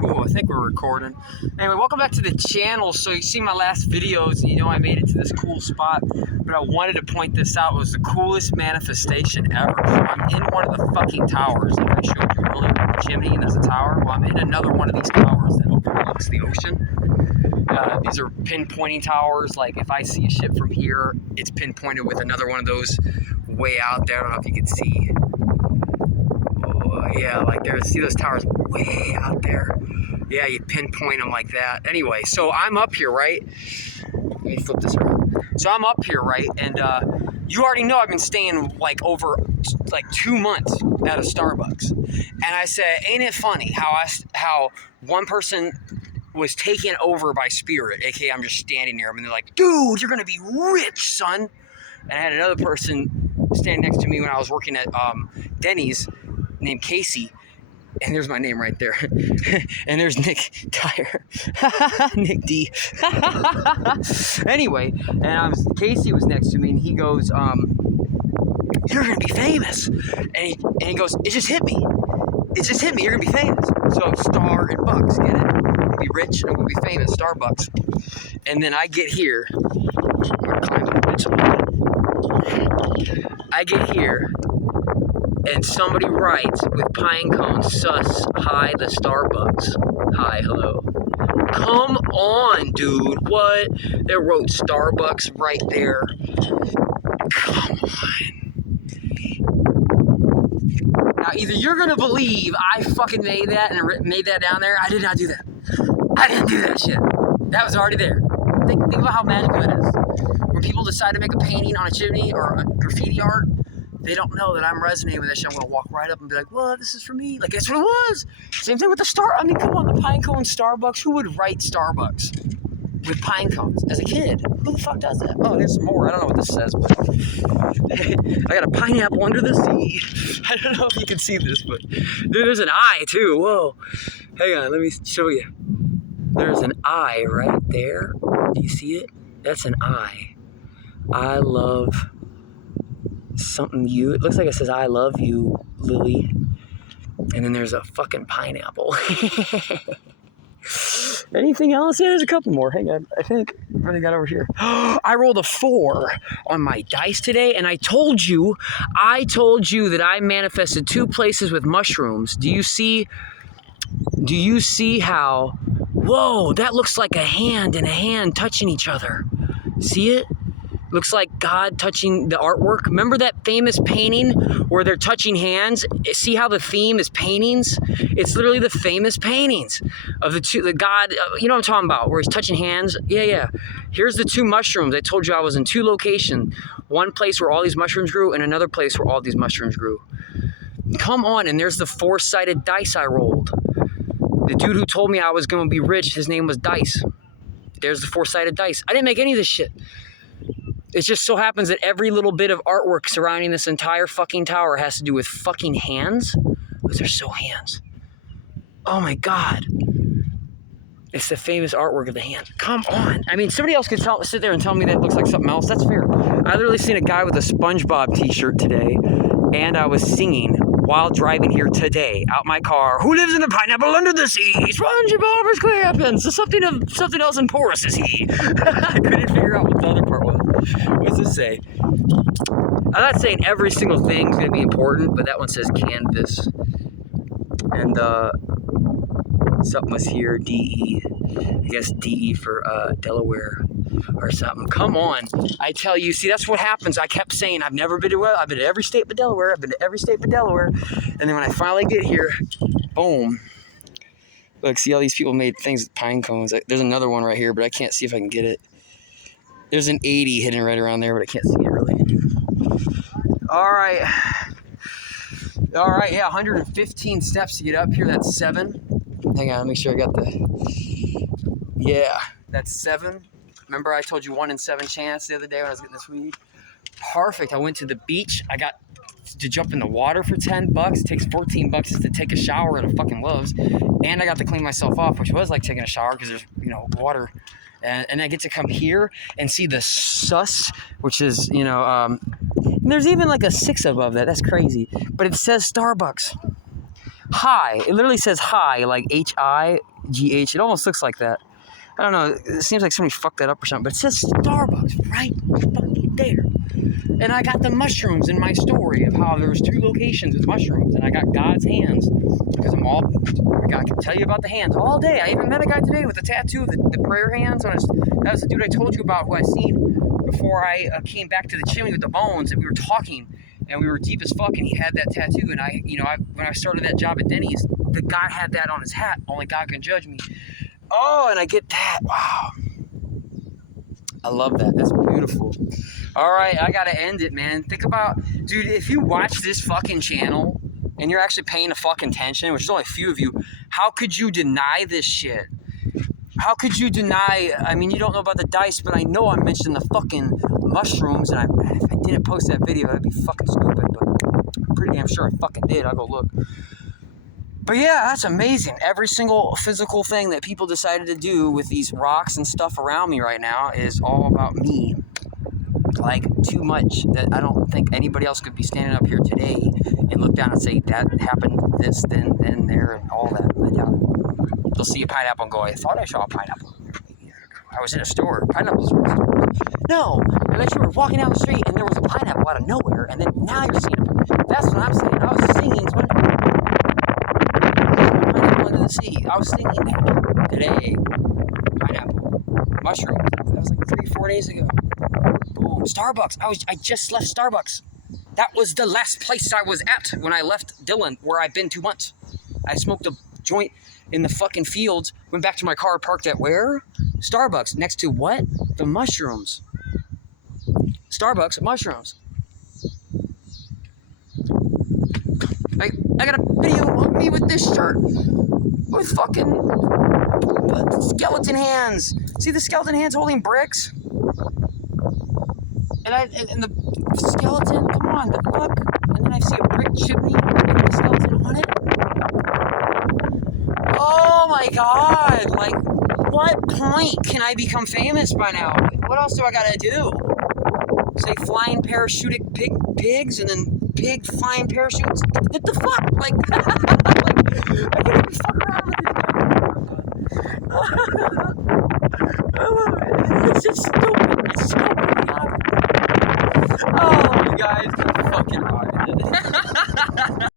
Cool, I think we're recording. Anyway, welcome back to the channel. So you see my last videos and you know I made it to this cool spot, but I wanted to point this out. It was the coolest manifestation ever. So I'm in one of the fucking towers. Like I showed you earlier, the chimney, and there's a tower. Well, I'm in another one of these towers that overlooks the ocean. These are pinpointing towers. Like if I see a ship from here, it's pinpointed with another one of those way out there. I don't know if you can see. Yeah, like there, see those towers way out there? Yeah, you pinpoint them like that. Anyway, so I'm up here, right? Let me flip this around. So I'm up here, right? And you already know I've been staying like over like 2 months at a Starbucks. And I said, ain't it funny how one person was taken over by spirit, aka I'm just standing there, and they're like, dude, you're gonna be rich, son. And I had another person stand next to me when I was working at Denny's, named Casey, and there's my name right there. And there's Nick Dyer. Nick D. Anyway, and Casey was next to me, and he goes, you're gonna be famous. And he goes, it just hit me. It just hit me, you're gonna be famous. So Star and Bucks, get it? I'm gonna be rich and I'm gonna be famous, Starbucks. And then I get here. I get here, and somebody writes with pine cones, sus, hi, the Starbucks. Hi, hello. Come on, dude. What? They wrote Starbucks right there. Come on. Now, either you're going to believe I fucking made that and made that down there. I did not do that. I didn't do that shit. That was already there. Think about how magical it is. When people decide to make a painting on a chimney or a graffiti art, they don't know that I'm resonating with that shit. I'm going to walk right up and be like, well, this is for me. Like, that's what it was. Same thing with the star. I mean, come on, the pine cone Starbucks. Who would write Starbucks with pine cones as a kid? Who the fuck does that? Oh, there's some more. I don't know what this says, but I got a pineapple under the sea. I don't know if you can see this, but there's an eye, too. Whoa. Hang on, let me show you. There's an eye right there. Do you see it? That's an eye. I love something you. It looks like it says I love you, Lily. And then there's a fucking pineapple. Anything else? Yeah, there's a couple more. Hang on. I think what I got over here. I rolled a 4 on my dice today, and I told you that I manifested 2 places with mushrooms. Do you see how, whoa, that looks like a hand and a hand touching each other. See it? Looks like God touching the artwork. Remember that famous painting where they're touching hands? See how the theme is paintings? It's literally the famous paintings of the God, you know what I'm talking about, where he's touching hands? Yeah. Here's the 2 mushrooms. I told you I was in 2 locations. One place where all these mushrooms grew and another place where all these mushrooms grew. Come on, and there's the 4-sided dice I rolled. The dude who told me I was going to be rich, his name was Dice. There's the 4-sided dice. I didn't make any of this shit. It just so happens that every little bit of artwork surrounding this entire fucking tower has to do with fucking hands. Those are so hands. Oh my God. It's the famous artwork of the hands. Come on. I mean, somebody else could sit there and tell me that it looks like something else. That's fair. I literally seen a guy with a SpongeBob t-shirt today, and I was singing while driving here today out my car. Who lives in the pineapple under the sea? SpongeBob SquarePants. Something else in porous is he. I couldn't figure out what the other part was. What's this say? I'm not saying every single thing's gonna be important, but that one says canvas. And something was here, DE. I guess DE for Delaware or something. Come on. I tell you, see, that's what happens. I kept saying I've never been to I've been to every state but Delaware. I've been to every state but Delaware. And then when I finally get here, boom. Look, see all these people made things with pine cones. There's another one right here, but I can't see if I can get it. There's an 80 hidden right around there, but I can't see it really. All right, yeah, 115 steps to get up here. That's 7. Hang on, make sure I got yeah, that's 7. Remember I told you 1 in 7 chance the other day when I was getting this weed? Perfect. I went to the beach. I got to jump in the water for $10. It takes $14 just to take a shower at a fucking Love's. And I got to clean myself off, which was like taking a shower because there's, water. And I get to come here and see the sus, which is, there's even like a 6 above that. That's crazy. But it says Starbucks. Hi. It literally says hi, like H-I-G-H. It almost looks like that. I don't know. It seems like somebody fucked that up or something. But it says Starbucks right fucking there. And I got the mushrooms in my story of how there was 2 locations with mushrooms. And I got God's hands. Because I can tell you about the hands all day. I even met a guy today with a tattoo of the prayer hands on his. That was the dude I told you about who I seen before I came back to the chimney with the bones. And we were talking. And we were deep as fuck, and he had that tattoo. And when I started that job at Denny's, the guy had that on his hat. Only God can judge me. Oh, and I get that. Wow. I love that. That's beautiful. All right, I gotta end it, man. Think about, dude, if you watch this fucking channel and you're actually paying a fucking attention, which is only a few of you, how could you deny this shit? How could you deny, I mean, you don't know about the dice, but I know I mentioned the fucking mushrooms, and if I didn't post that video, that'd be fucking stupid, but I'm pretty damn sure I fucking did. I'll go look. But yeah, that's amazing. Every single physical thing that people decided to do with these rocks and stuff around me right now is all about me. Like, too much that I don't think anybody else could be standing up here today and look down and say, that happened, this, then, there, and all that. I doubt it. You'll see a pineapple and go, I thought I saw a pineapple. I was in a store. Pineapples were in a store. No, unless you were walking down the street and there was a pineapple out of nowhere, and then now you're seeing it. That's what I'm saying. I was singing pineapple into the sea. I was singing that today. Pineapple. Mushroom. That was like 3-4 days ago. Boom. Starbucks. I just left Starbucks. That was the last place I was at when I left Dillon, where I've been 2 months. I smoked a joint in the fucking fields, went back to my car, parked at where? Starbucks. Next to what? The mushrooms. Starbucks, mushrooms. I got a video of me with this shirt. With fucking skeleton hands. See the skeleton hands holding bricks? And the skeleton, come on, the fuck? And then I see a brick chimney and the skeleton on it. Oh my god, like, what point can I become famous by now? What else do I gotta do? Say flying parachuting pigs and then pig flying parachutes? What the fuck? Like, I can't even fuck around with it. I love it. It's just